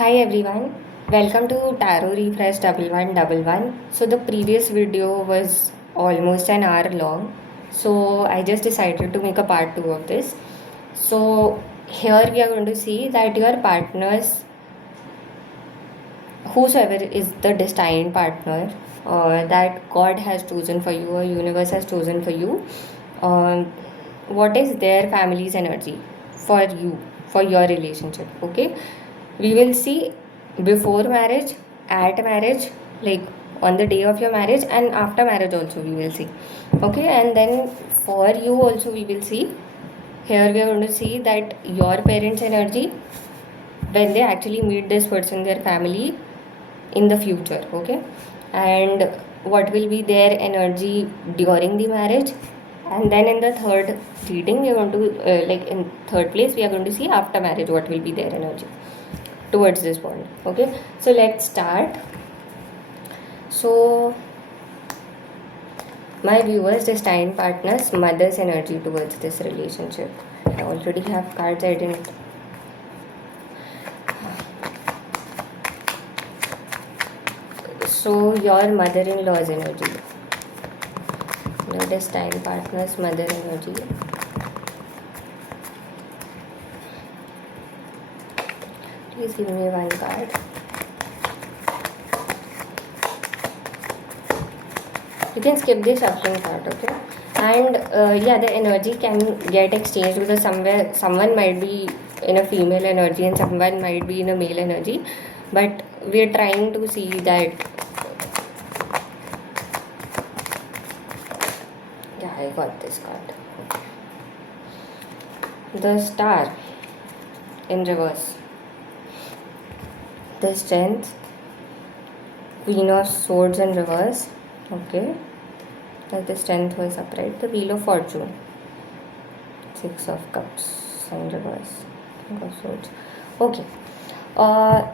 Hi everyone, welcome to Tarot Refresh 1111. So the previous video was almost an hour long, so I just decided to make a part 2 of this. So here we are going to see that your partners, whosoever is the destined partner that God has chosen for you or universe has chosen for you, um, what is their family's energy for you, for your relationship. Okay, we will see before marriage, at marriage, like on the day of your marriage, and after marriage also we will see. Okay, and then for you also we will see. Here we are going to see that your parents energy when they actually meet this person, their family, in the future. Okay, and what will be their energy during the marriage. And then in the third reading we are going to like in third place we are going to see after marriage what will be their energy towards this bond. Okay, so let's start. So my viewers, destined partners, mother's energy towards this relationship. I already have cards. I didn't. So your mother-in-law's energy. Your destined partner's mother energy. Please give me one card. You can skip the shuffling part, okay? And yeah, the energy can get exchanged because somewhere someone might be in a female energy and someone might be in a male energy, but we're trying to see that. Yeah, I got this card. The Star in reverse. The Strength. Queen of Swords in reverse. Okay, like the Strength was upright. The Wheel of Fortune. Six of Cups in reverse. King of Swords. Okay. Uh,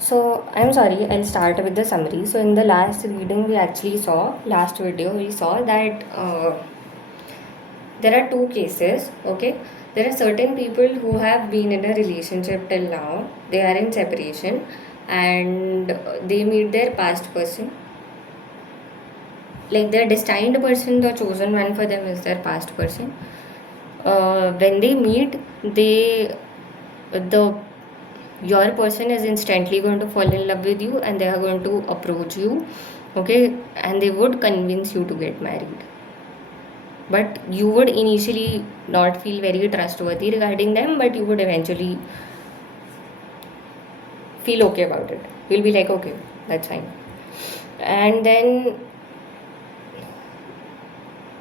so I'm sorry, I'll start with the summary. So in the last reading we actually saw, last video we saw that there are two cases. Okay, there are certain people who have been in a relationship till now, they are in separation, and they meet their past person, like their destined person, the chosen one for them is their past person. When they meet, the your person is instantly going to fall in love with you and they are going to approach you. Okay, and they would convince you to get married, but you would initially not feel very trustworthy regarding them, but you would eventually feel okay about it. You'll be like, okay, that's fine. And then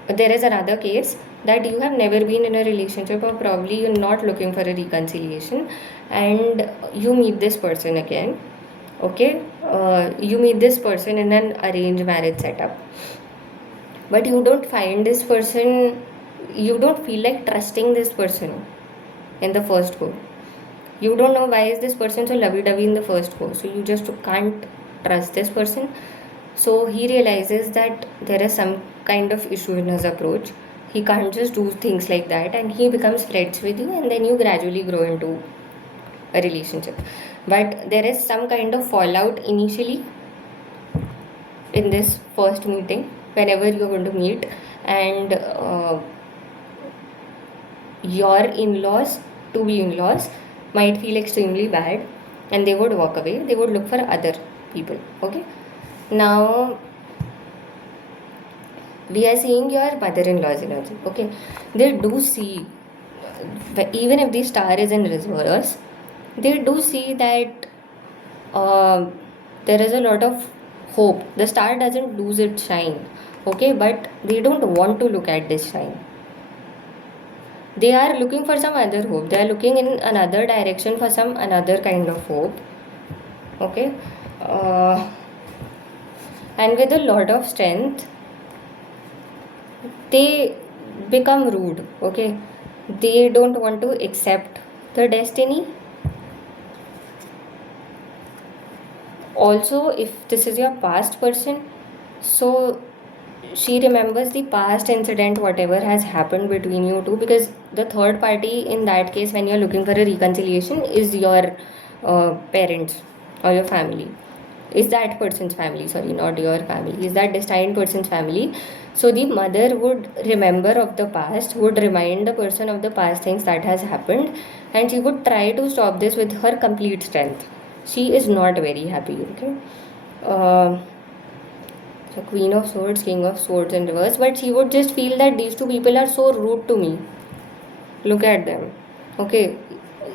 there is another case that you have never been in a relationship or probably you're not looking for a reconciliation, and you meet this person again. Okay, you meet this person in an arranged marriage setup, but you don't find this person, you don't feel like trusting this person in the first go. You don't know why is this person so lovey-dovey in the first go, so you just can't trust this person. So he realizes that there is some kind of issue in his approach. He can't just do things like that, and he becomes friends with you, and then you gradually grow into a relationship. But there is some kind of fallout initially in this first meeting, whenever you're going to meet, and your in-laws, to be in-laws, might feel extremely bad, and they would walk away. They would look for other people. Okay, now we are seeing your mother-in-law's energy. Okay, they do see, even if the star is in reverse, they do see that uh, there is a lot of hope. The star doesn't lose its shine. Okay, but they don't want to look at this shine. They are looking for some other hope. They are looking in another direction for some another kind of hope. Okay, uh, and with a lot of strength they become rude. Okay, they don't want to accept the destiny. Also, if this is your past person, so she remembers the past incident, whatever has happened between you two, because the third party in that case, when you're looking for a reconciliation, is your parents or your family. Is that person's family, sorry, not your family, is that destined person's family. So the mother would remember of the past, would remind the person of the past things that has happened, and she would try to stop this with her complete strength. She is not very happy, okay. uh, so Queen of Swords, King of Swords in reverse, but she would just feel that these two people are so rude to me. Look at them. Okay,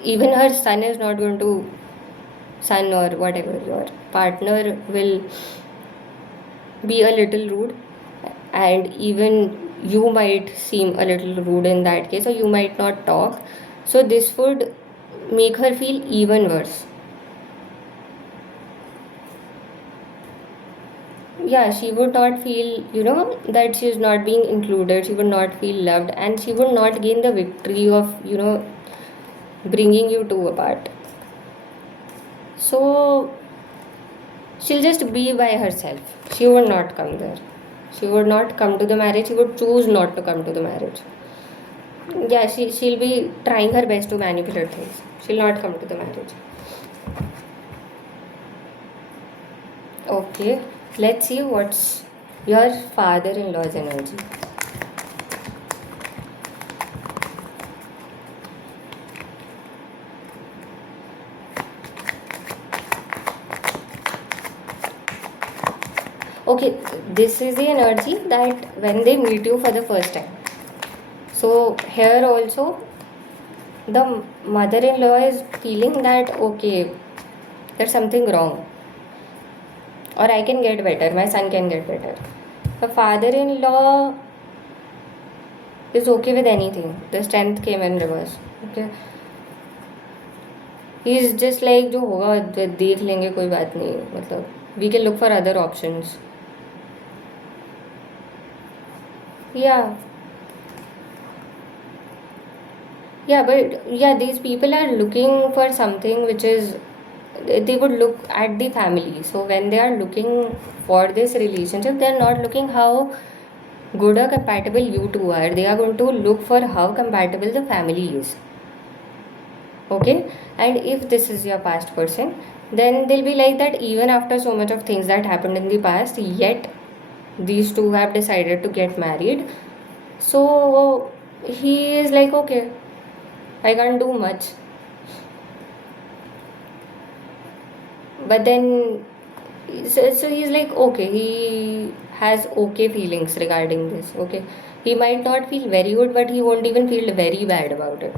even her son is not going to, son or whatever, your partner will be a little rude, and even you might seem a little rude in that case, or you might not talk. So this would make her feel even worse. Yeah, she would not feel, that she is not being included, she would not feel loved, and she would not gain the victory of, bringing you two apart. So she'll just be by herself. She would not come there. She would not come to the marriage. She would choose not to come to the marriage. Yeah, she'll be trying her best to manipulate things. She'll not come to the marriage. Okay, let's see what's your father-in-law's energy. Okay, this is the energy that when they meet you for the first time. So here also, the mother-in-law is feeling that, okay, there's something wrong, or I can get better, my son can get better. The father-in-law is okay with anything. The strength came in reverse. Okay, he is just like, जो होगा देख लेंगे, कोई बात नहीं, मतलब we can look for other options. Yeah, yeah, but yeah, these people are looking for something which is, they would look at the family. So when they are looking for this relationship, they are not looking how good or compatible you two are. They are going to look for how compatible the family is. Okay, and if this is your past person, then they'll be like that even after so much of things that happened in the past, yet these two have decided to get married. So he is like, okay, I can't do much. But then, so he's like, okay, he has okay feelings regarding this. Okay, he might not feel very good, but he won't even feel very bad about it.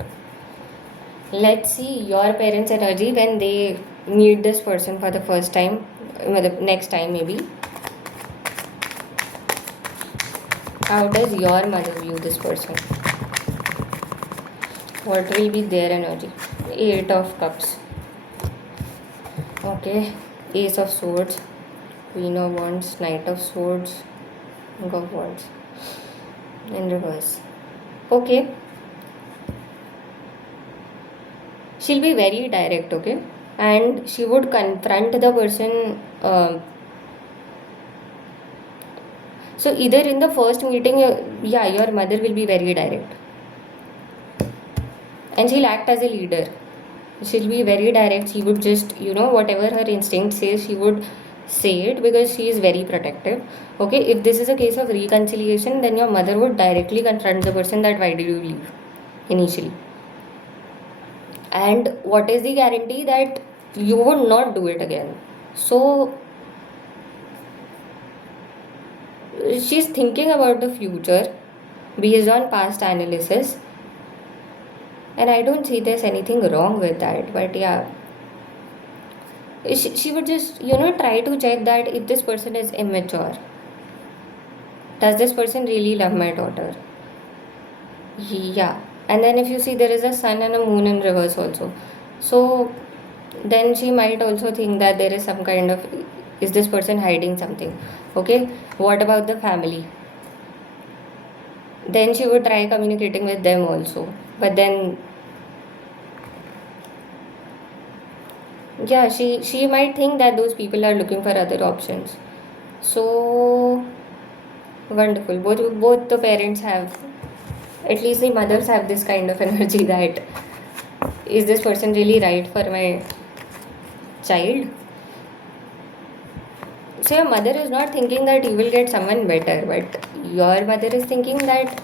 Let's see your parents' energy when they meet this person for the first time, next time maybe. How does your mother view this person? What will be their energy? Eight of Cups. Okay, Ace of Swords, Queen of Wands, Knight of Swords, King of Wands in reverse. Okay, she'll be very direct, okay, and she would confront the person. So either in the first meeting, yeah, your mother will be very direct, and she'll act as a leader. She'll be very direct. She would just, whatever her instinct says, she would say it because she is very protective. Okay, if this is a case of reconciliation, then your mother would directly confront the person that why did you leave initially. And what is the guarantee that you would not do it again? So she's thinking about the future based on past analysis, and I don't see there's anything wrong with that. But yeah, she would just, try to check that if this person is immature, does this person really love my daughter? Yeah. And then if you see there is a sun and a moon in reverse also, so then she might also think that there is some kind of, is this person hiding something? Okay, what about the family? Then she would try communicating with them also, but then yeah, she might think that those people are looking for other options. So wonderful, both the parents have, at least the mothers have this kind of energy that is this person really right for my child. So your mother is not thinking that you will get someone better, but your mother is thinking that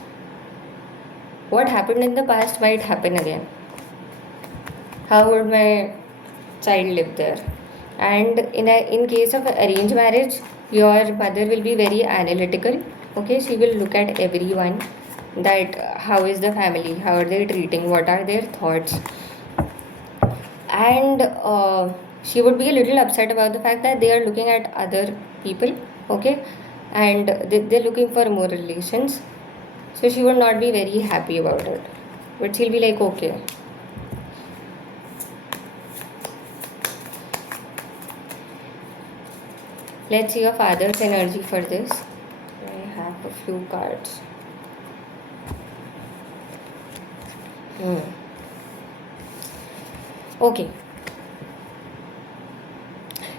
what happened in the past might happen again. How would my child live there? And in case of arranged marriage, your mother will be very analytical. Okay, she will look at everyone, that how is the family, how are they treating, what are their thoughts, and she would be a little upset about the fact that they are looking at other people. Okay, and they're looking for more relations, so she would not be very happy about it, but she'll be like, okay. Let's see your father's energy for this. I have a few cards. Okay.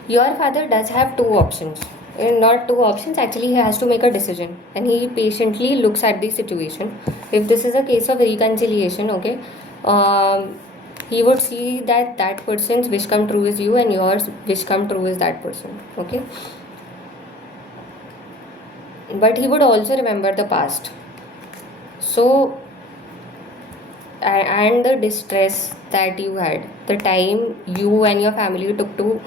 Your father does have two options. Not two options, actually, he has to make a decision. And he patiently looks at the situation. If this is a case of reconciliation, okay, he would see that that person's wish come true is you, and yours wish come true is that person. Okay. But he would also remember the past. So, and the distress that you had, the time you and your family took to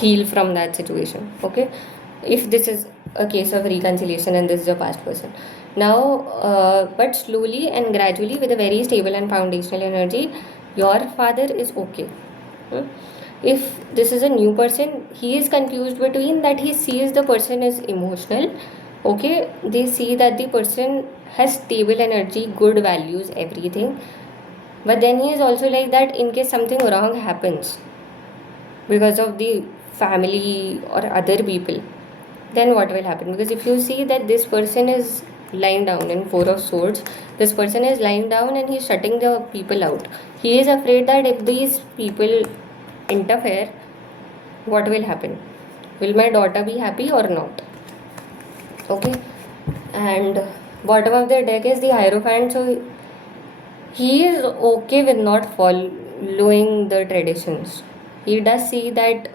heal from that situation. Okay, if this is a case of reconciliation and this is your past person now, but slowly and gradually with a very stable and foundational energy, your father is okay. Hmm? If this is a new person, he is confused between that he sees the person is emotional. Okay, they see that the person has stable energy, good values, everything, but then he is also like that in case something wrong happens because of the family or other people, then what will happen? Because if you see that this person is lying down in Four of Swords, this person is lying down and he's shutting the people out. He is afraid that if these people interfere, what will happen? Will my daughter be happy or not? Okay, and bottom of the deck is the Hierophant, so he is okay with not following the traditions. He does see that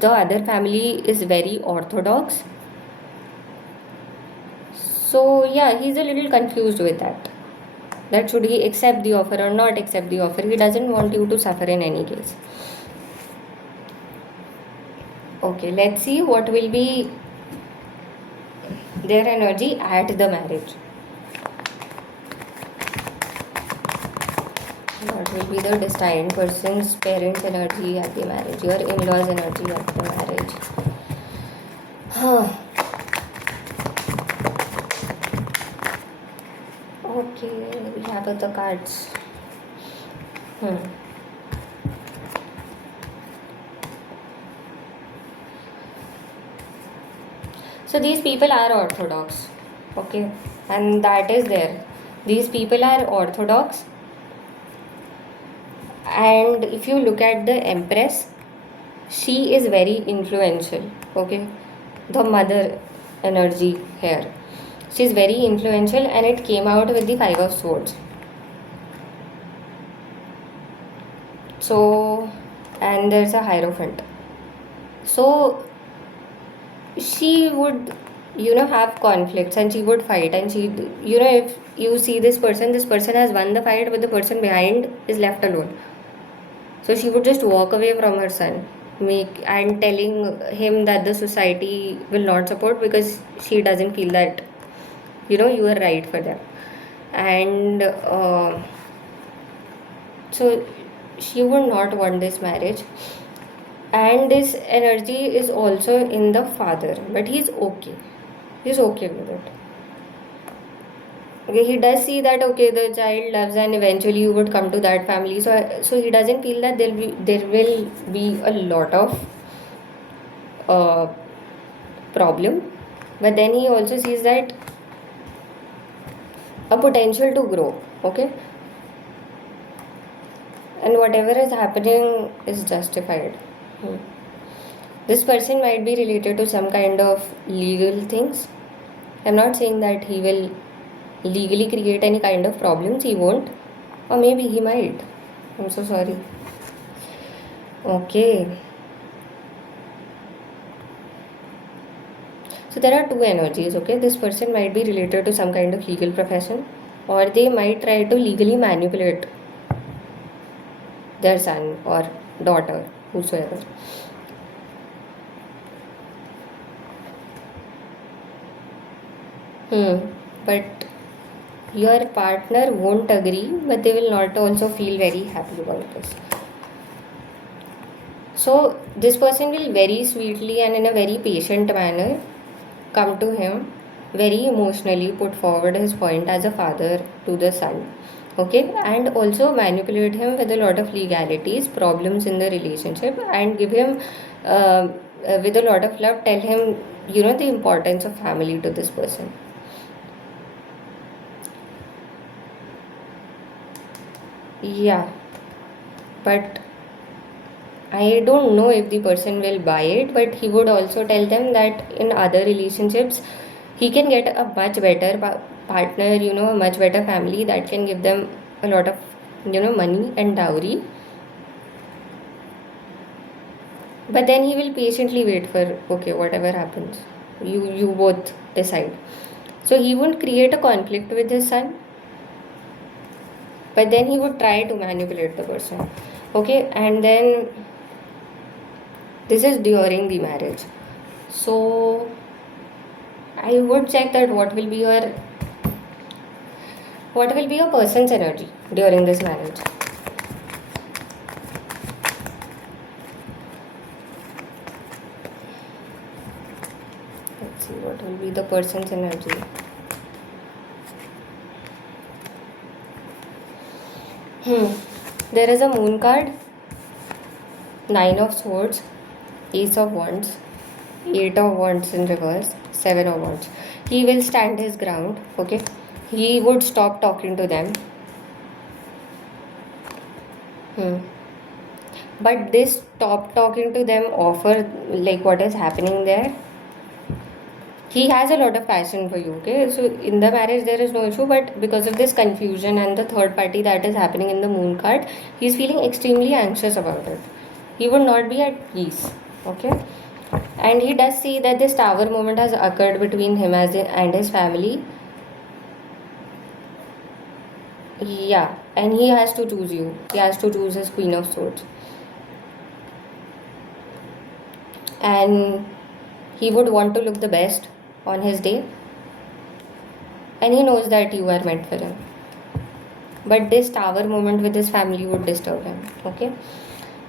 the other family is very orthodox. So yeah, he's a little confused with that. That should he accept the offer or not accept the offer? He doesn't want you to suffer in any case. Okay, let's see what will be their energy at the marriage. What will be the destined person's parents' energy at the marriage? Your in-laws' energy at the marriage. Okay, we have the cards. So these people are orthodox, okay, and that is there. These people are orthodox, and if you look at the Empress, she is very influential, okay. The mother energy here, she is very influential, and it came out with the Five of Swords. So, and there's a Hierophant. So she would have conflicts, and she would fight, and she, if you see this person has won the fight, but the person behind is left alone. So she would just walk away from her son, and telling him that the society will not support because she doesn't feel that you are right for them. And so she would not want this marriage, and this energy is also in the father, but he's okay with it. Okay, he does see that, okay, the child loves and eventually you would come to that family, so he doesn't feel that there will be a lot of problem, but then he also sees that a potential to grow. Okay, and whatever is happening is justified. This person might be related to some kind of legal things. I'm not saying that he will legally create any kind of problems, he won't, or maybe he might. I'm so sorry. Okay, So there are two energies, okay? This person might be related to some kind of legal profession, or they might try to legally manipulate their son or daughter, whosoever. But your partner won't agree, but they will not also feel very happy about this. So this person will very sweetly and in a very patient manner come to him, very emotionally put forward his point as a father to the son, okay, and also manipulate him with a lot of legalities, problems in the relationship, and give him with a lot of love, tell him, the importance of family to this person. Yeah, but I don't know if the person will buy it, but he would also tell them that in other relationships, he can get a much better partner, a much better family that can give them a lot of, money and dowry. But then he will patiently wait for, okay, whatever happens, you both decide. So he won't create a conflict with his son, but then he would try to manipulate the person. Okay, and then this is during the marriage. So I would check that what will be your person's energy during this marriage. Let's see what will be the person's energy. There is a moon card, nine of swords, ace of wands, eight of wands in reverse, seven of wands. He will stand his ground, okay? He would stop talking to them. But this stop talking to them offer, like what is happening there, he has a lot of passion for you, okay? So in the marriage there is no issue, but because of this confusion and the third party that is happening in the moon card, he's feeling extremely anxious about it. He would not be at peace, okay? And he does see that this tower moment has occurred between him and his family. Yeah, and he has to choose you. He has to choose his queen of swords. And he would want to look the best on his day, and he knows that you are meant for him, but this tower moment with his family would disturb him, okay?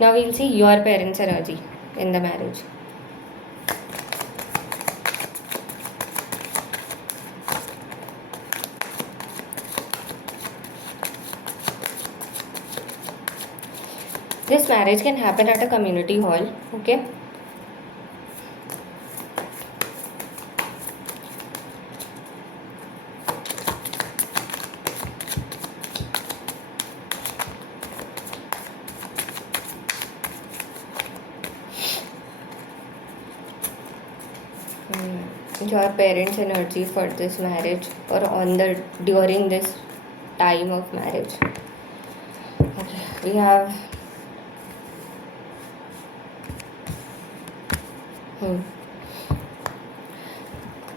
Now we'll see your parents' energy in the marriage. This marriage can happen at a community hall, okay? Your parents' energy for this marriage or on the during this time of marriage. Okay, we have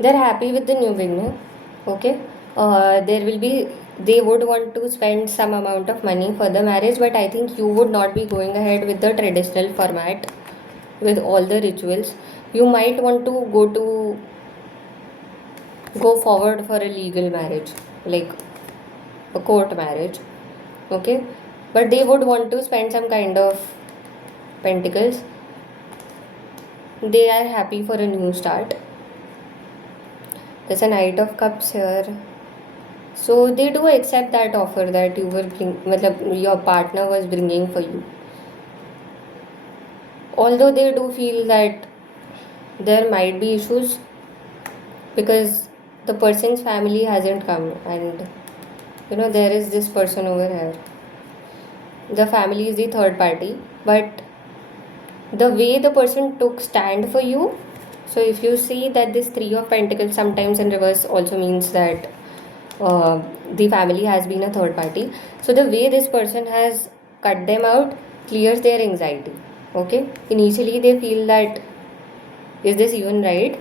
they're happy with the new beginning, okay? There will be, they would want to spend some amount of money for the marriage, but I think you would not be going ahead with the traditional format with all the rituals. You might want to go forward for a legal marriage, like a court marriage, okay? But they would want to spend some kind of pentacles. They are happy for a new start. There's a knight of cups here. So they do accept that offer that your partner was bringing for you. Although they do feel that there might be issues because the person's family hasn't come, and there is this person over here. The family is the third party, but the way the person took stand for you. So if you see that this three of pentacles sometimes in reverse also means that the family has been a third party. So the way this person has cut them out clears their anxiety, okay? Initially they feel that, is this even right?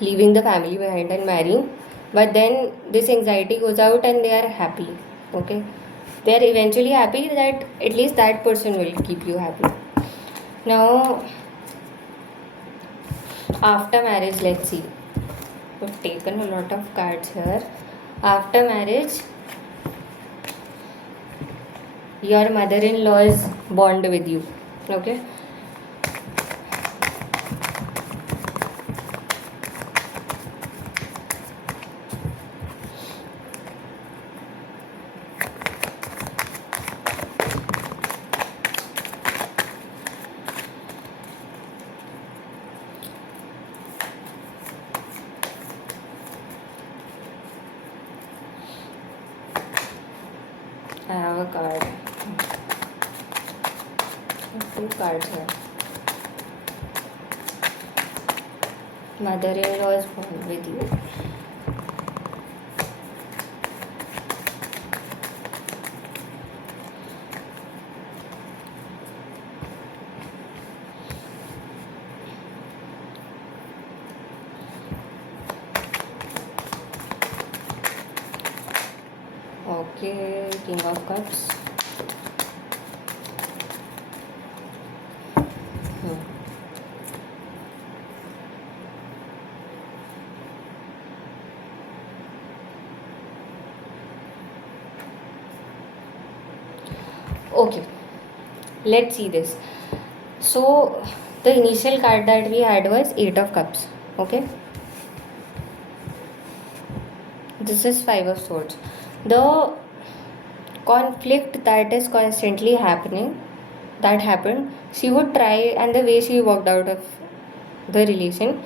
leaving the family behind and marrying, but then this anxiety goes out and they are happy. Okay, they are eventually happy that at least that person will keep you happy. Now, after marriage, let's see. We've taken a lot of cards here. After marriage, your mother-in-law's bond with you. Okay. I have a card. Two cards here. Mother-in-law is born with you. Okay, King of Cups. Okay, let's see this. So, the initial card that we had was Eight of Cups. Okay, this is Five of Swords. The conflict that is constantly happening, that happened, she would try, and the way she walked out of the relation,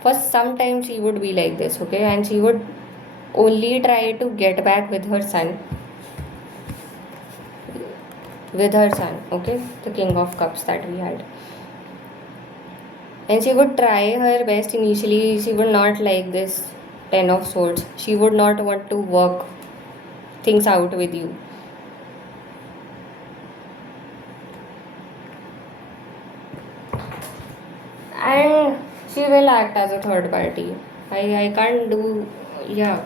for some time she would be like this, okay, and she would only try to get back with her son, okay, the King of Cups that we had. And she would try her best. Initially, she would not like this Ten of Swords. She would not want to work things out with you. And she will act as a third party. I can't do, yeah.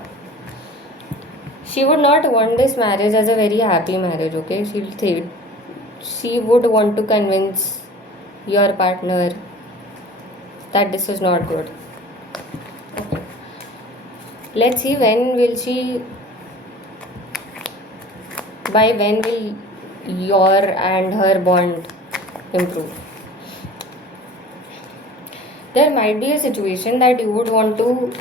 She would not want this marriage as a very happy marriage, okay? She would want to convince your partner that this is not good. Okay. Let's see by when will your and her bond improve. There might be a situation that you would want to,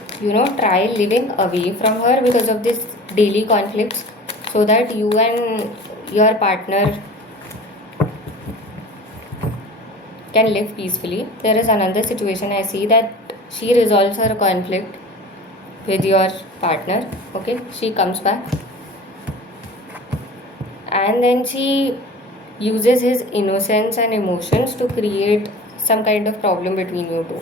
try living away from her because of this daily conflicts, so that you and your partner can live peacefully. There is another situation I see that she resolves her conflict with your partner. Okay, she comes back and then she uses his innocence and emotions to create some kind of problem between you two.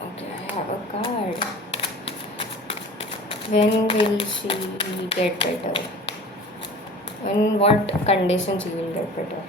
Okay, I have a card. When will she get better? In what condition she will get better?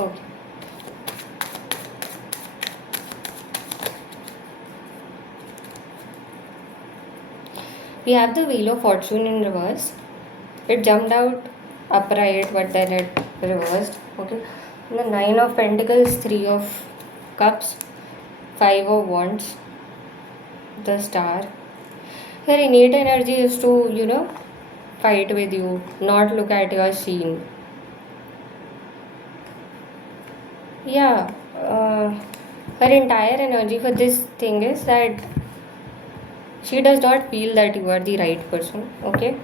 Okay. We have the Wheel of Fortune in reverse. It jumped out upright, but then it reversed. Okay. The Nine of Pentacles, Three of Cups, Five of Wands, the Star. Her innate energy is to, fight with you, not look at your scene. Yeah, her entire energy for this thing is that she does not feel that you are the right person, okay?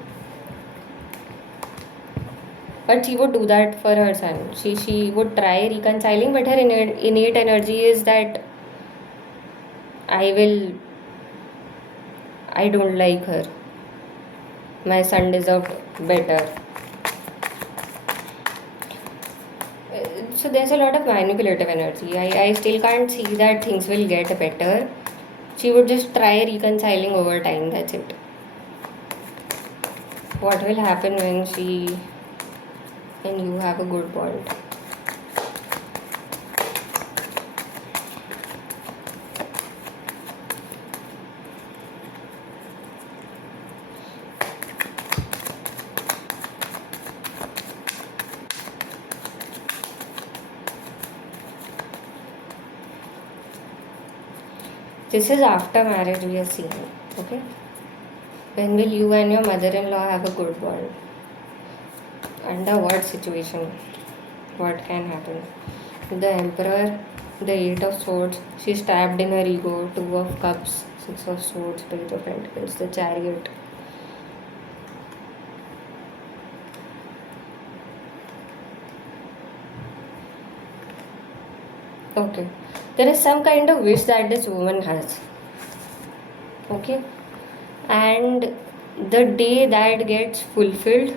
But she would do that for her son. She would try reconciling, but her innate energy is that I don't like her. My son deserved better. So there's a lot of manipulative energy. I still can't see that things will get better. She would just try reconciling over time, that's it. What will happen when you have a good bond? This is after marriage we are seeing, okay? When will you and your mother-in-law have a good bond? Under what situation? What can happen? The Emperor, the Eight of Swords, she's trapped in her ego, Two of Cups, Six of Swords, Page of Pentacles, the Chariot. Okay. There is some kind of wish that this woman has. Okay. And the day that gets fulfilled,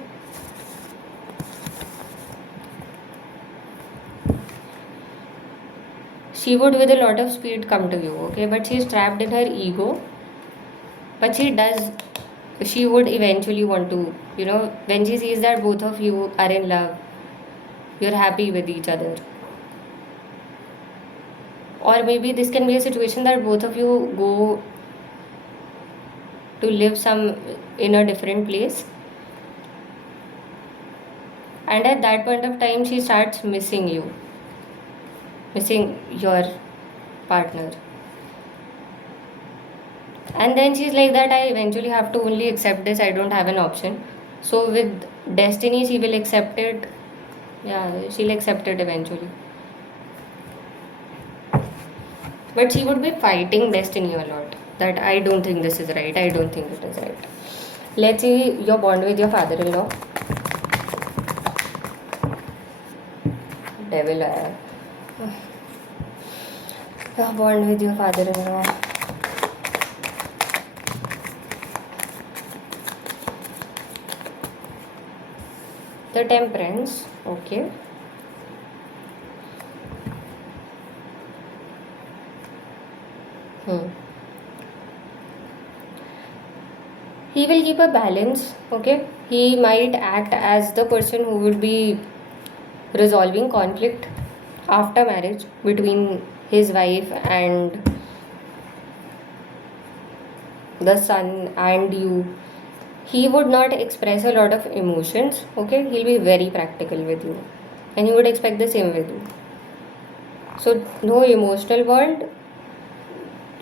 she would with a lot of speed come to you, okay? But she's trapped in her ego. But she would eventually want to, when she sees that both of you are in love, you're happy with each other. Or maybe this can be a situation that both of you go to live in a different place, and at that point of time she starts missing your partner, and then she's like that I eventually have to only accept this, I don't have an option. So with destiny she will accept it. Yeah, she'll accept it eventually, but she would be fighting destiny a lot, that I don't think this is right, I don't think it is right. Let's see your bond with your father-in-law. Devil your bond with your father-in-law. The Temperance, okay. He will keep a balance, okay. He might act as the person who would be resolving conflict after marriage between his wife and the son and you. He would not express a lot of emotions, okay. He'll be very practical with you, and he would expect the same with you. So no emotional bond.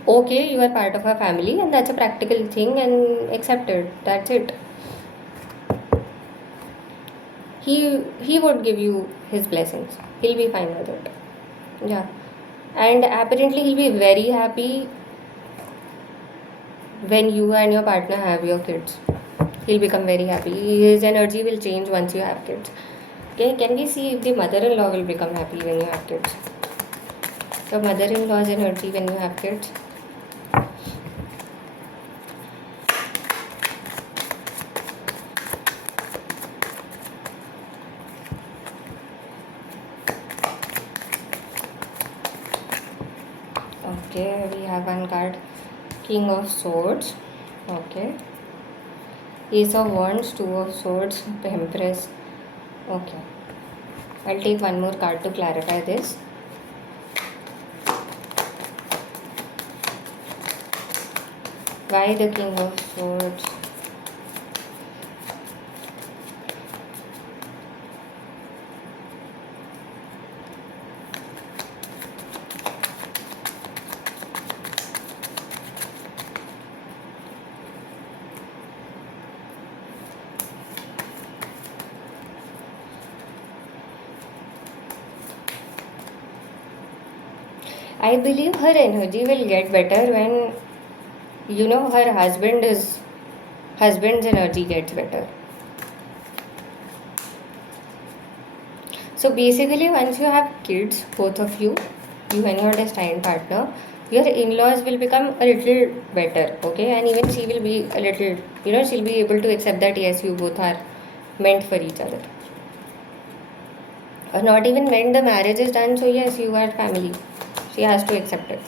Okay, you are part of our family, and that's a practical thing and accepted. That's it. He would give you his blessings. He'll be fine with it. Yeah. And apparently he'll be very happy when you and your partner have your kids. He'll become very happy. His energy will change once you have kids. Okay, can we see if the mother-in-law will become happy when you have kids? The mother-in-law's energy when you have kids. Okay, we have one card, King of Swords. Okay, Ace of Wands, Two of Swords, Empress. Okay, I'll take one more card to clarify this. Why the King of Swords? I believe her energy will get better when her husband's energy gets better. So basically, once you have kids, both of you and your destined partner, your in-laws will become a little better, okay? And even she will be a little, she'll be able to accept that yes, you both are meant for each other. Not even when the marriage is done, so yes, you are family. She has to accept it.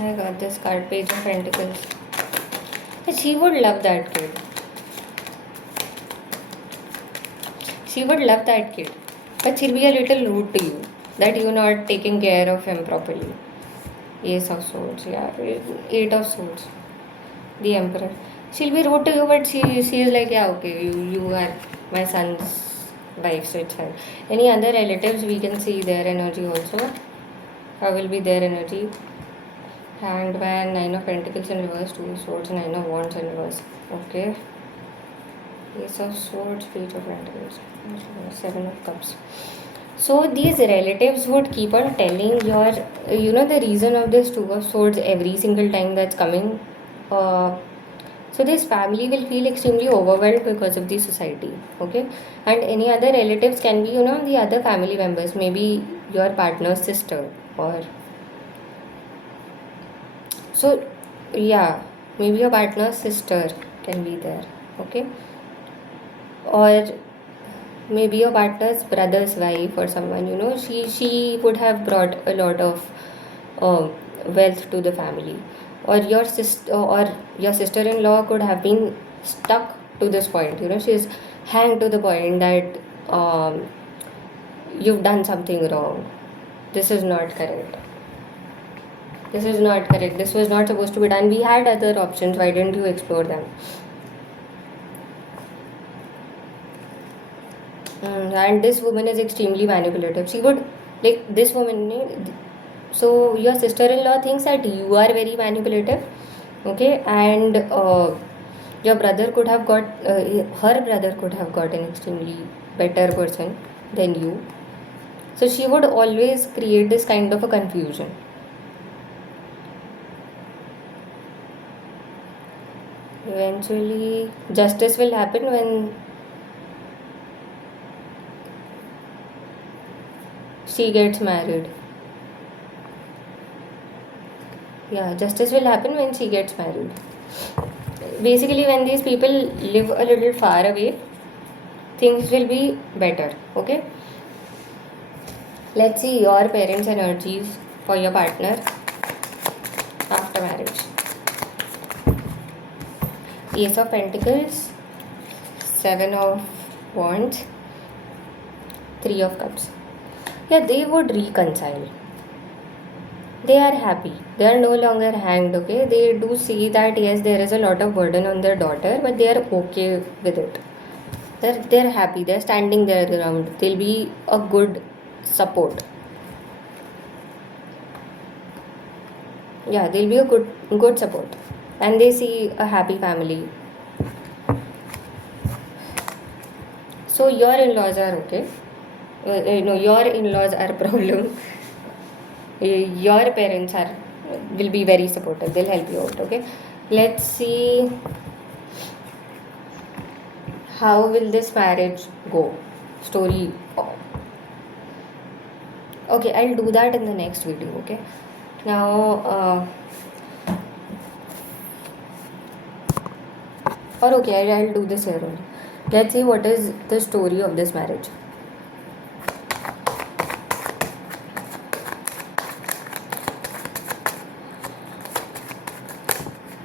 I got this card, Page of Pentacles. She would love that kid. She would love that kid. But she'll be a little rude to you that you're not taking care of him properly. Ace of Swords, yeah. Eight of Swords. The Emperor. She'll be rude to you, but she is like, yeah, okay, you are my son's wife, so it's fine. Any other relatives, we can see their energy also. How will be their energy? Hanged Man, Nine of Pentacles in reverse, Two of Swords, Nine of Wands in reverse. Okay. Ace of Swords, Page of Pentacles, Seven of Cups. So these relatives would keep on telling the reason of this Two of Swords every single time that's coming. So this family will feel extremely overwhelmed because of the society, okay? And any other relatives can be, the other family members, maybe your partner's sister or so, yeah, maybe your partner's sister can be there, okay? Or maybe your partner's brother's wife or someone, she would have brought a lot of uh, wealth to the family. Or your sister-in-law could have been stuck to this point, she's hanged to the point that you've done something wrong. This is not correct. This is not correct. This was not supposed to be done. We had other options. Why didn't you explore them? And this woman is extremely manipulative. She would, like, this woman. So, your sister in law thinks that you are very manipulative, okay? And your brother could have got, her brother could have got an extremely better person than you. So, she would always create this kind of a confusion. Eventually, justice will happen when she gets married. Yeah, justice will happen when she gets married. Basically, when these people live a little far away, things will be better. Okay, let's see your parents' energies for your partner after marriage. Ace of Pentacles, Seven of Wands, Three of Cups. Yeah, they would reconcile. They are happy. They are no longer hanged, okay? They do see that yes, there is a lot of burden on their daughter, but they are okay with it. They're happy. They're standing their ground. They'll be a good support. Yeah, they'll be a good support. And they see a happy family. So your in-laws are okay. No, your in-laws are a problem. Your parents will be very supportive. They'll help you out. Okay. Let's see how will this marriage go. Story. Okay, I'll do that in the next video. Okay. Now, or okay, I'll do this here only. Let's see what is the story of this marriage.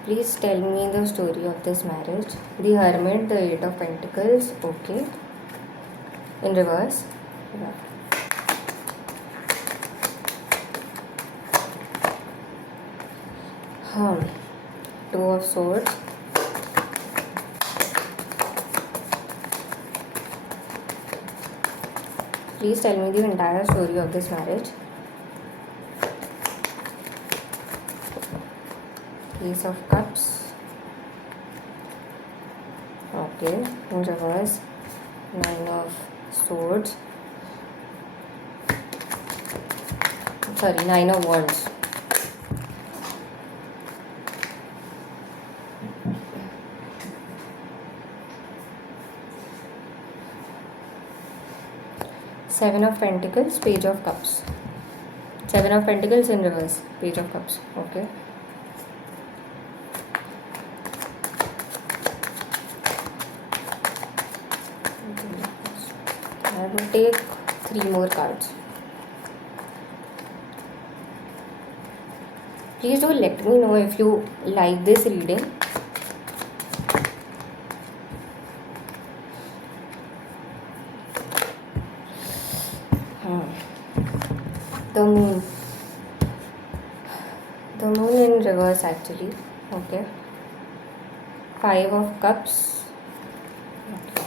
Please tell me the story of this marriage. The Hermit, the Eight of Pentacles, okay. In reverse. Yeah. Two of Swords. Please tell me the entire story of this marriage. Ace of Cups. Okay, in reverse. Nine of Swords. Sorry, Nine of Wands. Seven of Pentacles, Page of Cups. Seven of Pentacles in reverse, Page of Cups. Okay. I will take 3 more cards. Please do let me know if you like this reading. The moon. The moon in reverse actually. Okay. 5 of Cups. Okay.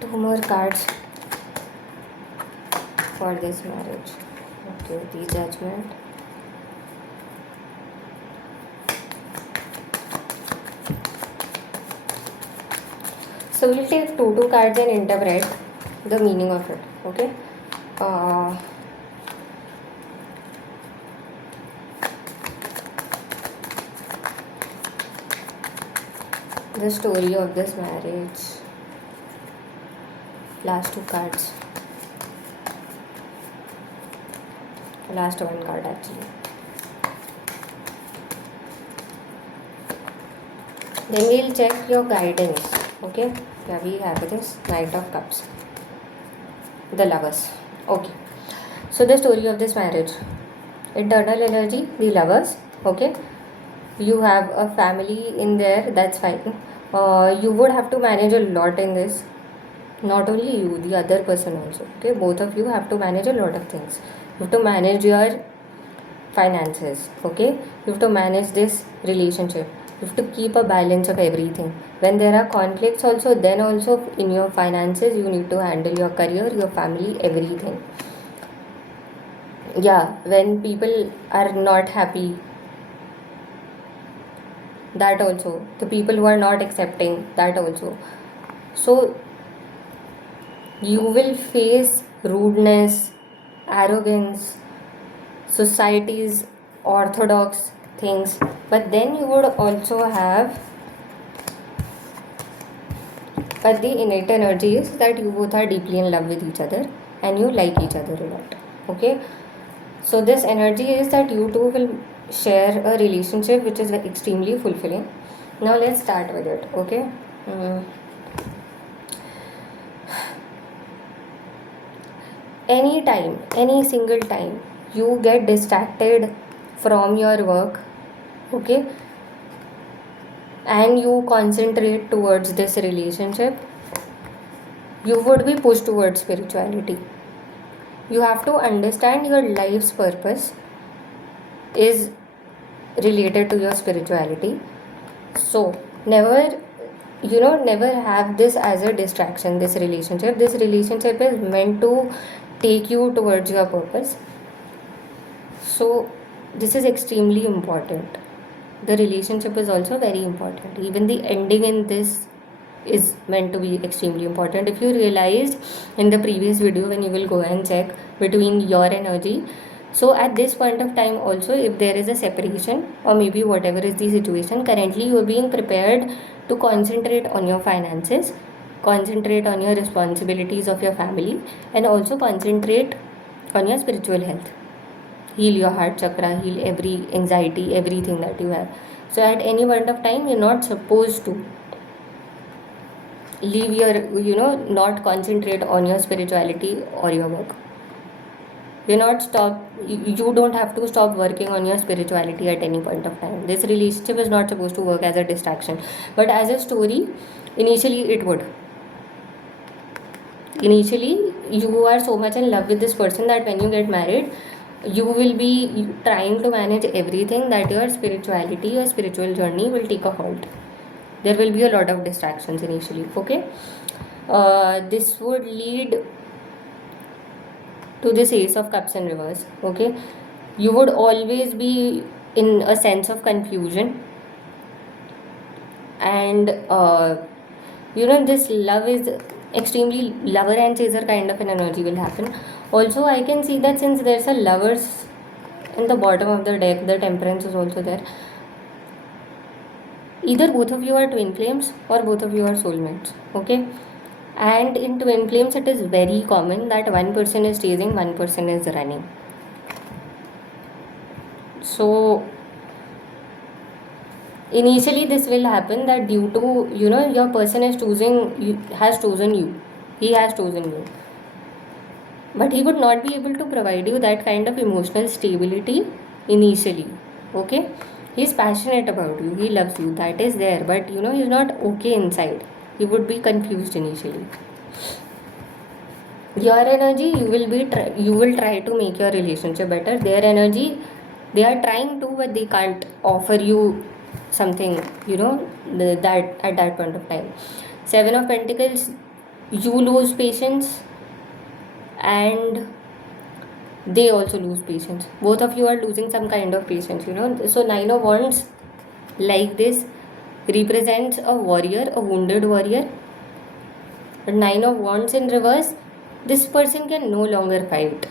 Two more cards for this marriage. Okay, the Judgment. So we'll take two cards and interpret the meaning of it. Okay. The story of this marriage. Last 2 cards. Last 1 card actually. Then we'll check your guidance. Okay. Yeah, we have this Knight of Cups. The Lovers. Okay. So the story of this marriage. Internal energy, the Lovers. Okay. You have a family in there, that's fine. You would have to manage a lot in this. Not only you, the other person also. Okay, both of you have to manage a lot of things. You have to manage your finances. Okay, you have to manage this relationship. You have to keep a balance of everything. When there are conflicts also, then also in your finances you need to handle your career, your family, everything. Yeah, when people are not happy, that also. The people who are not accepting, that also. So you will face rudeness, arrogance, society's orthodox things, but then you would also have, but the innate energy is that you both are deeply in love with each other and you like each other a lot. Okay, so this energy is that you two will share a relationship which is extremely fulfilling. Now let's start with it. Okay. Any time, any single time you get distracted from your work, okay, and you concentrate towards this relationship, you would be pushed towards spirituality. You have to understand your life's purpose is related to your spirituality. So never have this as a distraction. This relationship is meant to take you towards your purpose. So this is extremely important. The relationship is also very important. Even the ending in this is meant to be extremely important. If you realized in the previous video, when you will go and check between your energy, so at this point of time also, if there is a separation or maybe whatever is the situation, currently you are being prepared to concentrate on your finances, concentrate on your responsibilities of your family, and also concentrate on your spiritual health. Heal your heart chakra, heal every anxiety, everything that you have. So at any point of time, you're not supposed to leave your, not concentrate on your spirituality or your work. You don't have to stop working on your spirituality at any point of time. This relationship is not supposed to work as a distraction, but as a story, initially it would. Initially you are so much in love with this person that when you get married, you will be trying to manage everything, that your spirituality, your spiritual journey will take a halt. There will be a lot of distractions initially. Okay, this would lead to this Ace of Cups in reverse. Okay, you would always be in a sense of confusion, and this love is extremely lover and chaser kind of an energy will happen. Also, I can see that since there's a lovers in the bottom of the deck, the temperance is also there. Either both of you are twin flames or both of you are soulmates. Okay, and in twin flames it is very common that one person is chasing, one person is running. So initially this will happen that due to your person is has chosen you, he has chosen you, but he would not be able to provide you that kind of emotional stability initially. Okay, he's passionate about you, he loves you, that is there, but he's not okay inside. He would be confused initially. Your energy, you will try to make your relationship better. Their energy, they are trying to, but they can't offer you something, that at that point of time. Seven of Pentacles, you lose patience and they also lose patience. Both of you are losing some kind of patience. So Nine of Wands like this represents a warrior, a wounded warrior. But Nine of Wands in reverse, this person can no longer fight.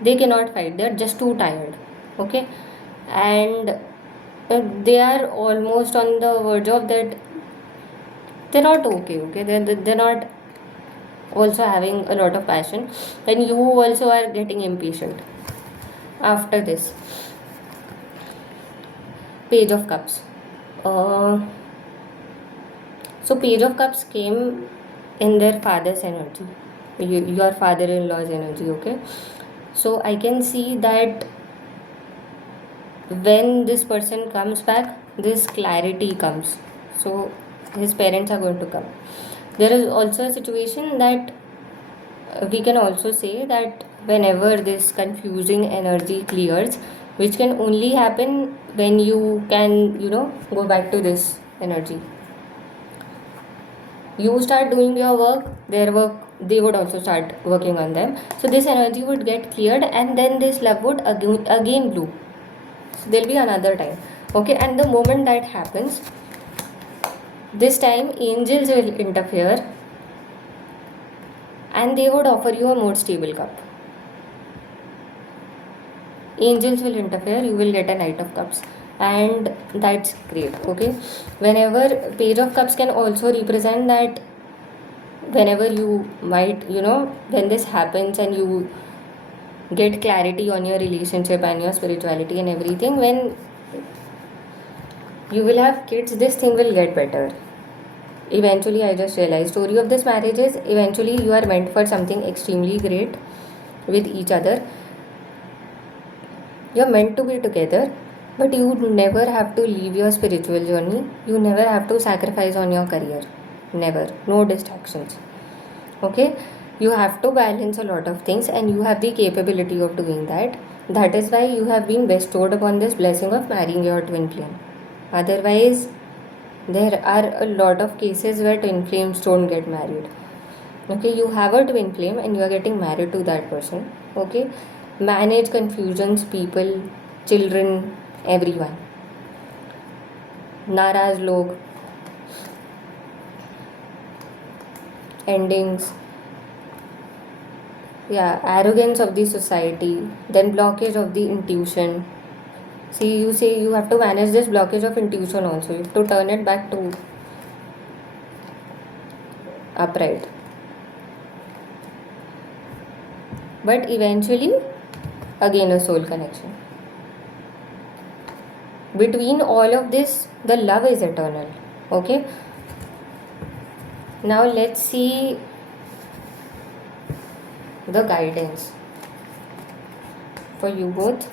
They cannot fight, they're just too tired. Okay, and they are almost on the verge of that. They're not okay. They're not also having a lot of passion, and you also are getting impatient. After this, Page of Cups. So Page of Cups came in their father's energy, your father-in-law's energy. Okay, so I can see that when this person comes back, this clarity comes. So his parents are going to come. There is also a situation that we can also say that whenever this confusing energy clears, which can only happen when you can go back to this energy. You start doing your work, their work, they would also start working on them. So this energy would get cleared, and then this love would again bloom. So there'll be another time. Okay, and the moment that happens, this time angels will interfere and they would offer you a more stable cup. Angels will interfere, you will get a Knight of Cups, and that's great. Okay, whenever Page of Cups can also represent that whenever you might when this happens and you get clarity on your relationship and your spirituality and everything, when you will have kids, this thing will get better. Eventually, I just realized, story of this marriage is eventually you are meant for something extremely great with each other. You're meant to be together, but you never have to leave your spiritual journey. You never have to sacrifice on your career. Never. No distractions. Okay, you have to balance a lot of things, and you have the capability of doing that. That is why you have been bestowed upon this blessing of marrying your twin flame. Otherwise, there are a lot of cases where twin flames don't get married. Okay, you have a twin flame and you are getting married to that person. Okay, manage confusions, people, children, everyone. Naraz log, endings, yeah, arrogance of the society, then blockage of the intuition. See, you say you have to manage this blockage of intuition also. You have to turn it back to upright. But eventually, again a soul connection. Between all of this, the love is eternal. Okay. Now let's see the guidance for you both.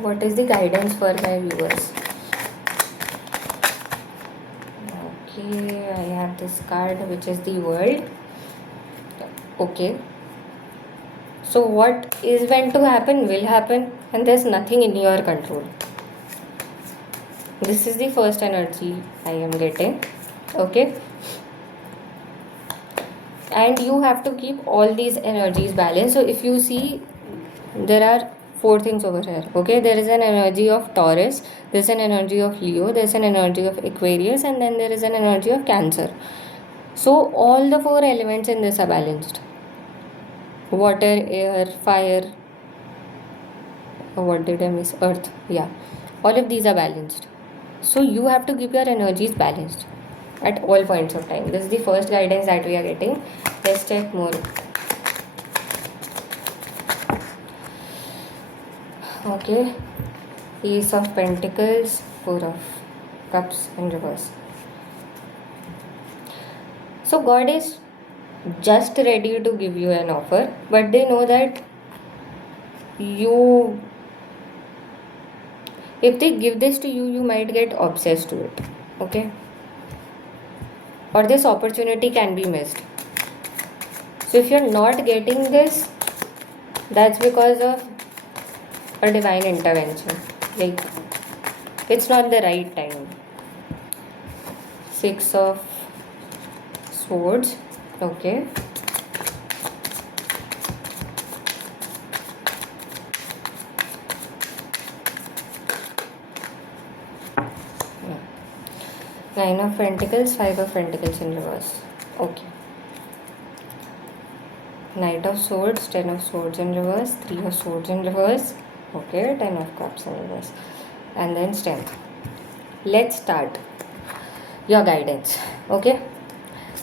What is the guidance for my viewers? Okay, I have this card which is the world. Okay. So what is meant to happen will happen, and there's nothing in your control. This is the first energy I am getting. Okay, and you have to keep all these energies balanced. So if you see, there are four things over here. Okay, there is an energy of Taurus, there's an energy of Leo, there's an energy of Aquarius, and then there is an energy of Cancer. So all the four elements in this are balanced: water, air, fire, what did I miss, earth. Yeah, all of these are balanced. So you have to keep your energies balanced at all points of time. This is the first guidance that we are getting. Let's check more. Okay, Ace of Pentacles, Four of Cups in reverse. So God is just ready to give you an offer, but they know that you, if they give this to you, you might get obsessed to it. Okay, or this opportunity can be missed. So if you're not getting this, that's because of a divine intervention. Like, it's not the right time. Six of Swords. Okay. Yeah. Nine of Pentacles, Five of Pentacles in reverse. Okay. Knight of Swords, Ten of Swords in reverse, Three of Swords in reverse. Okay, Ten of Cups in reverse. And then Strength. Let's start your guidance. Okay.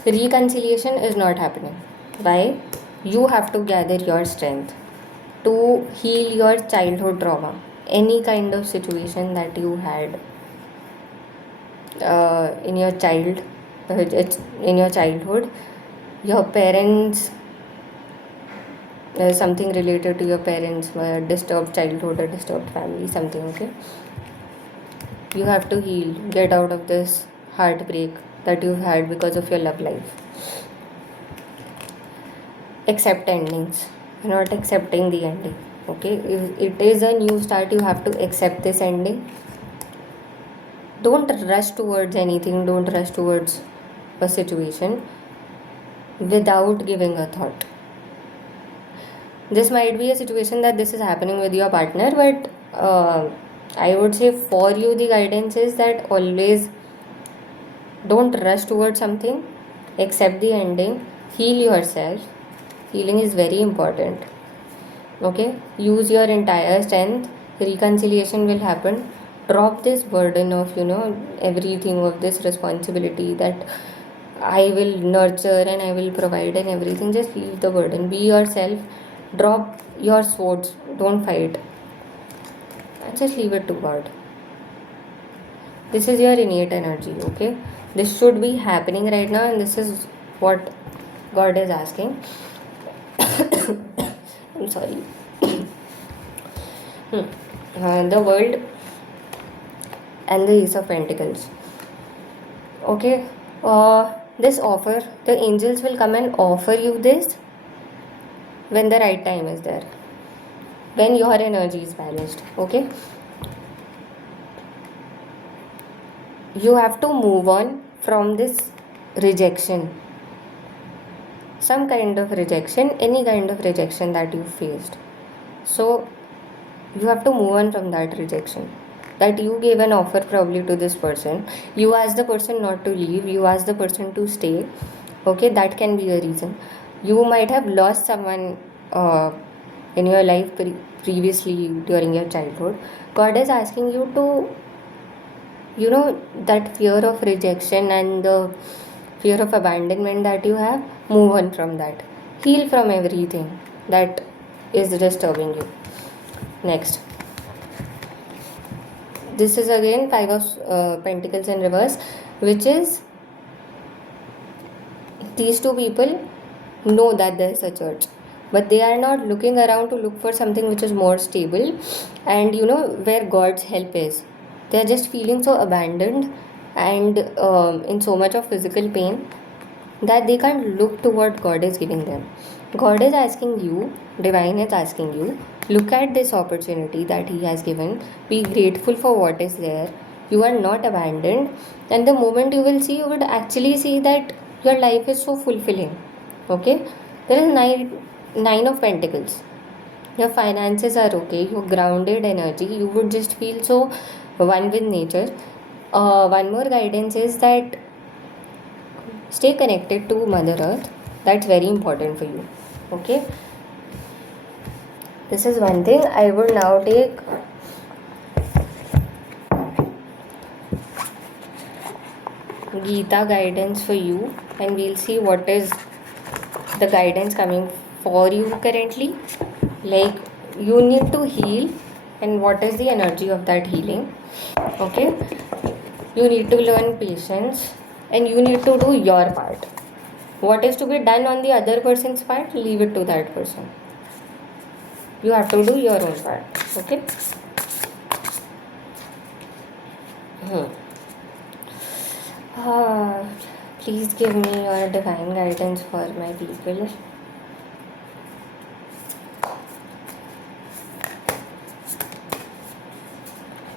Reconciliation is not happening. Why? You have to gather your strength to heal your childhood trauma. Any kind of situation that you had in your in your childhood, your parents, something related to your parents, a disturbed childhood, a disturbed family, something. Okay, you have to heal, get out of this heartbreak that you've had because of your love life. Accept endings. You're not accepting the ending. Okay, if it is a new start, you have to accept this ending. Don't rush towards anything, don't rush towards a situation without giving a thought. This might be a situation that this is happening with your partner, but I would say for you, the guidance is that always don't rush towards something, accept the ending, heal yourself. Healing is very important. Okay, use your entire strength, reconciliation will happen. Drop this burden of everything, of this responsibility that I will nurture and I will provide and everything. Just leave the burden, be yourself, drop your swords, don't fight, and just leave it to God. This is your innate energy. Okay, this should be happening right now, and this is what God is asking. I'm sorry. The World and the Ace of Pentacles. Okay, this offer, the angels will come and offer you this when the right time is there, when your energy is balanced. Okay, you have to move on from this rejection, some kind of rejection, any kind of rejection that you faced. So you have to move on from that rejection, that you gave an offer probably to this person, you asked the person not to leave, you asked the person to stay. Okay, that can be a reason. You might have lost someone in your life previously during your childhood. God is asking you to, that fear of rejection and the fear of abandonment that you have, move on from that, heal from everything that is disturbing you. Next, this is again Five of Pentacles in reverse, which is these two people know that there is a church, but they are not looking around to look for something which is more stable and where God's help is. They are just feeling so abandoned and in so much of physical pain that they can't look to what God is giving them. God is asking you, Divine is asking you, look at this opportunity that He has given, be grateful for what is there, You are not abandoned. And the moment you will see, you would actually see that your life is so fulfilling. Okay? There is nine of pentacles. Your finances are okay, your grounded energy, you would just feel so one with nature. One more guidance is that stay connected to Mother Earth. That's very important for you. Okay, this is one thing. I would now take Gita guidance for you, and we'll see what is the guidance coming for you currently. Like, you need to heal, and what is the energy of that healing. Okay, you need to learn patience, and you need to do your part. What is to be done on the other person's part, leave it to that person. You have to do your own part. Okay. Ah, please give me your divine guidance for my people.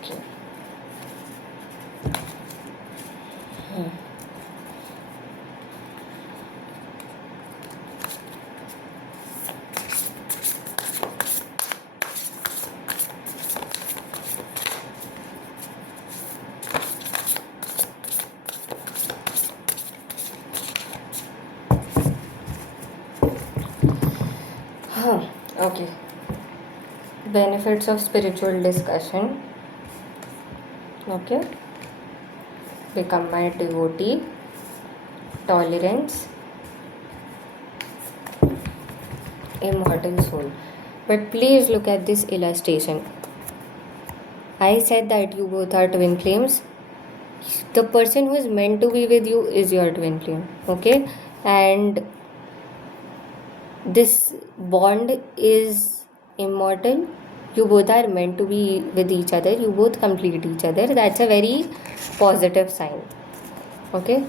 Okay. Okay. Benefits of spiritual discussion. Okay. Become my devotee. Tolerance. Immortal soul. But please look at this illustration. I said that you both are twin flames. The person who is meant to be with you is your twin flame. Okay. And this bond is immortal. You both are meant to be with each other. You both complete each other. That's a very positive sign. Okay.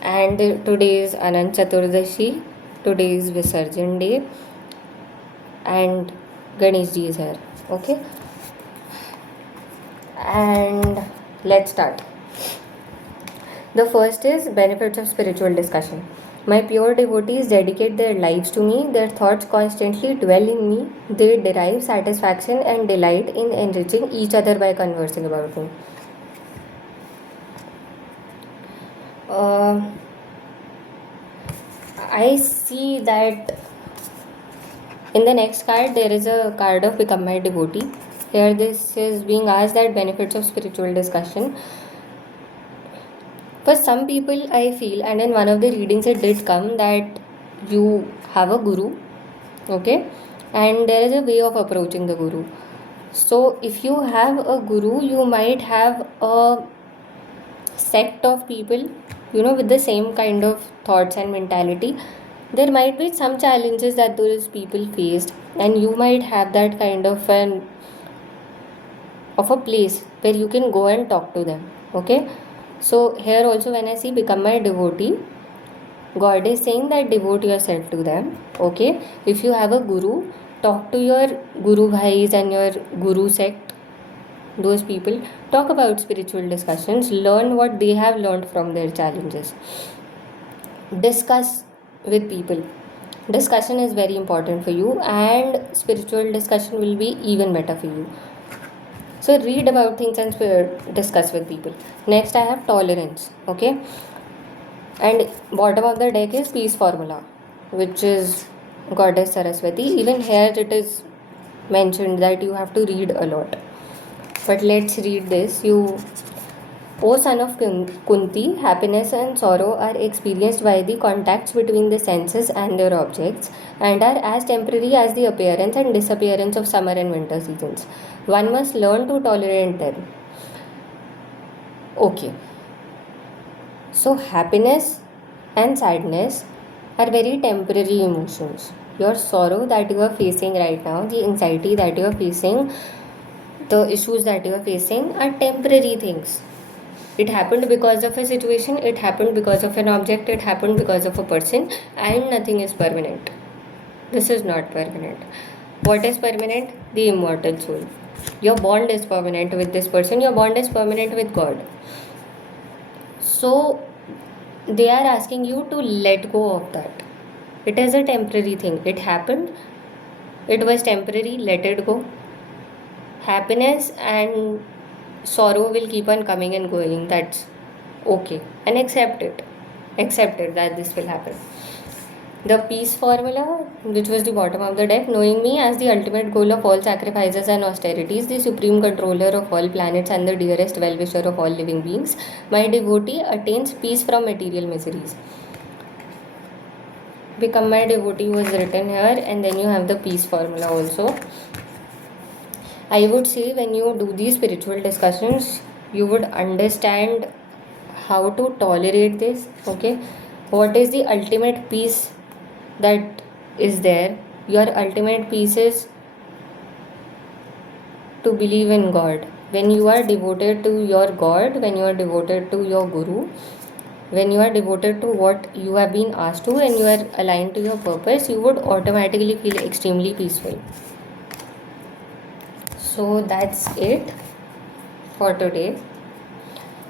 And today is Anant Chaturdashi. Today is Visarjan Day. And Ganesh Ji is here. Okay. And let's start. The first is benefits of spiritual discussion. My pure devotees dedicate their lives to me. Their thoughts constantly dwell in me. They derive satisfaction and delight in enriching each other by conversing about me. I see that in the next card there is a card of Become My Devotee. Here this is being asked that benefits of spiritual discussion. For some people, I feel, and in one of the readings it did come that you have a guru, okay, and there is a way of approaching the guru. So if you have a guru, you might have a sect of people, with the same kind of thoughts and mentality. There might be some challenges that those people faced, and you might have that kind of a place where you can go and talk to them. Okay, so here also when I see Become My Devotee, God is saying that devote yourself to them. Okay, if you have a guru, talk to your guru bhais and your guru sect, those people. Talk about spiritual discussions, learn what they have learned from their challenges. Discuss with people. Discussion is very important for you, and spiritual discussion will be even better for you. So read about things and discuss with people. Next I have tolerance. Okay, and bottom of the deck is peace formula, which is Goddess Saraswati. Even here it is mentioned that you have to read a lot. But let's read this. O son of Kunti, happiness and sorrow are experienced by the contacts between the senses and their objects, and are as temporary as the appearance and disappearance of summer and winter seasons. One must learn to tolerate them. Okay. So happiness and sadness are very temporary emotions. Your sorrow that you are facing right now, the anxiety that you are facing, the issues that you are facing are temporary things. It happened because of a situation, it happened because of an object, it happened because of a person, and nothing is permanent. This is not permanent. What is permanent? The immortal soul. Your bond is permanent with this person, your bond is permanent with God. So they are asking you to let go of that. It is a temporary thing. It happened, it was temporary, let it go. Happiness and sorrow will keep on coming and going. That's okay. And accept it. Accept it that this will happen. The peace formula, which was the bottom of the deck, knowing me as the ultimate goal of all sacrifices and austerities, the supreme controller of all planets and the dearest well-wisher of all living beings, my devotee attains peace from material miseries. Become my devotee was written here, and then you have the peace formula also. I would say when you do these spiritual discussions, you would understand how to tolerate this. Okay, what is the ultimate peace that is there? Your ultimate peace is to believe in God. When you are devoted to your God, when you are devoted to your Guru, when you are devoted to what you have been asked to and you are aligned to your purpose, you would automatically feel extremely peaceful. So that's it for today.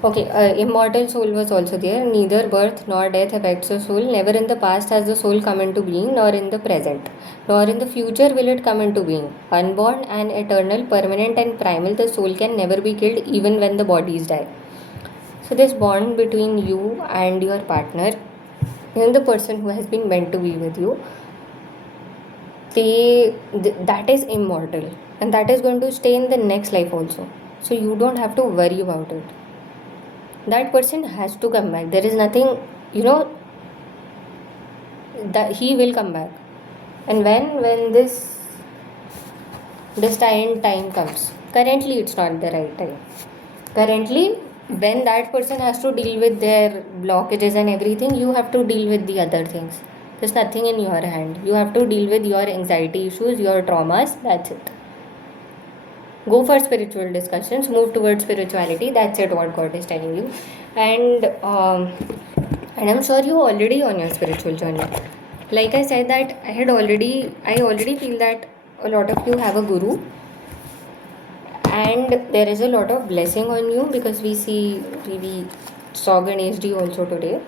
Okay, immortal soul was also there. Neither birth nor death affects the soul. Never in the past has the soul come into being, nor in the present, nor in the future will it come into being. Unborn and eternal, permanent and primal, the soul can never be killed even when the bodies die. So, this bond between you and your partner and the person who has been meant to be with you, that is immortal and that is going to stay in the next life also. So, you don't have to worry about it. That person has to come back. There is nothing, that he will come back. And when this time comes, currently it's not the right time. Currently, when that person has to deal with their blockages and everything, you have to deal with the other things. There's nothing in your hand. You have to deal with your anxiety issues, your traumas. That's it. Go for spiritual discussions, move towards spirituality. That's it, what God is telling you. And I'm sure you're already on your spiritual journey. Like I said, that I already feel that a lot of you have a guru, and there is a lot of blessing on you, because we saw Ganesh ji also today.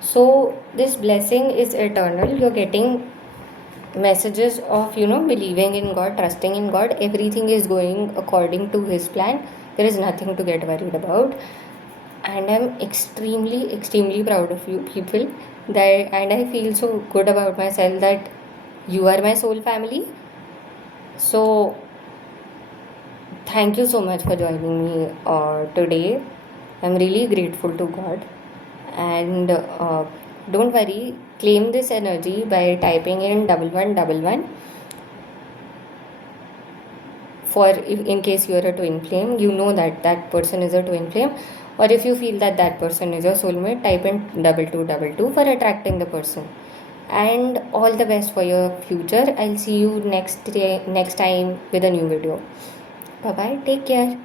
So this blessing is eternal. You're getting messages of believing in God, trusting in God. Everything is going according to his plan. There is nothing to get worried about, and I'm extremely proud of you people, and I feel so good about myself that you are my soul family. So thank you so much for joining me today. I'm really grateful to God, and don't worry, claim this energy by typing in 1111 for in case you're a twin flame, you know that person is a twin flame, or if you feel that person is your soulmate, type in 2222 for attracting the person. And all the best for your future. I'll see you next time with a new video. Bye bye, take care.